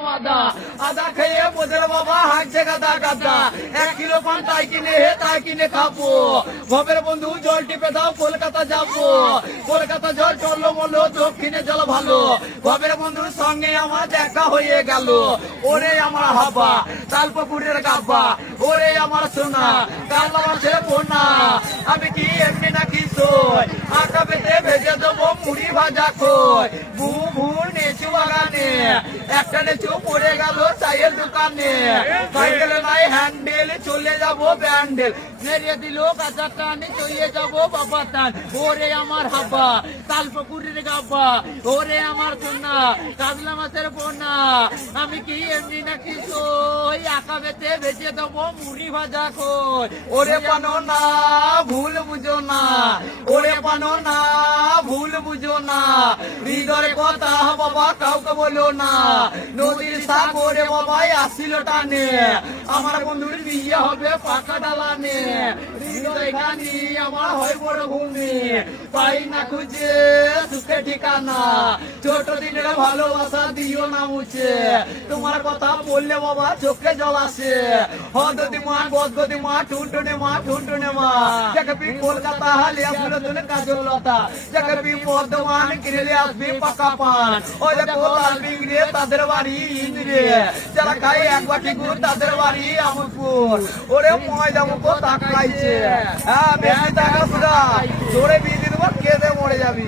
খেলাম আদা, আদা খেয়ে বোঝের বাবা হাঁকছে গাদা গাদা, 1 কিলো পান তাই কিনে খাবো। ভবের বন্ধু জল টিপে দাও কলকাতা যাবো, কলকাতা জল চললো বললো দক্ষিণে জল ভালো। ভবের বন্ধুর সঙ্গে আমার দেখা হয়ে গেল, ওরে আমার হাবা তালপুকুরের গাব্বা, ওরে আমার সোনা কালা মাছের পোনা। আমি কি এমনি নাকি সই, আঁকা বেঁধে ভেজে দেবো মুড়ি ভাজা খই। ভু ভু নেচু বাগানে একটা নেচু পড়ে গেল চায়ের দোকানে, সাইকেলে নাই হ্যান্ডেল চলে যাবো ব্যান্ডেল, মেরে দিল কাঁচা টানে চলে যাবো বাবা টান। ওরে আমার হাবা তালপুকুরের গাব্বা, ওরে আমার সোনা কাতলা মাছের পোনা। আমি কি এমনি নাকি সই, আঁকা বেঁধে ভেজে দেবো মুড়ি ভাজা খই। ওরে পানো না ভুল বুঝো না, ওরে পানো না ভুল বুঝো না, হৃদয়ের কথা বাবা কাউকে বলো না। নদীর সাগরে বাবা আসিল টানে, আমার বন্ধুর বিয়ে হবে পাকা ডালানে। হৃদয় গানি আমার হয় বড় ভূমি, পাই না খুঁজে সুখে ঠিকানা। ছোট দিনের ভালোবাসা দিও না মুছে, তোমার কথা বললে বাবা চোখে জল আসে। হদদি মা গদগদি মা টুনটুনে মা, দেখবি কলকাতা হালে আসলে তুলে কাজল লতা, দেখবি বর্ধমান কিনলে আসবি পাকা পান। ওই দেখো লাল বিগড়ে তাদের বাড়ি ইন্দ্রে, যারা খায় এক বাটি গুড় তাদের বাড়ি আমরপুর। ওরে ময়দা মুখো তাকাইছে, হ্যাঁ বেশি টাকা সুদা তোরে বিয়ে দিয়ে দেবো, কেঁদে মরে যাবি।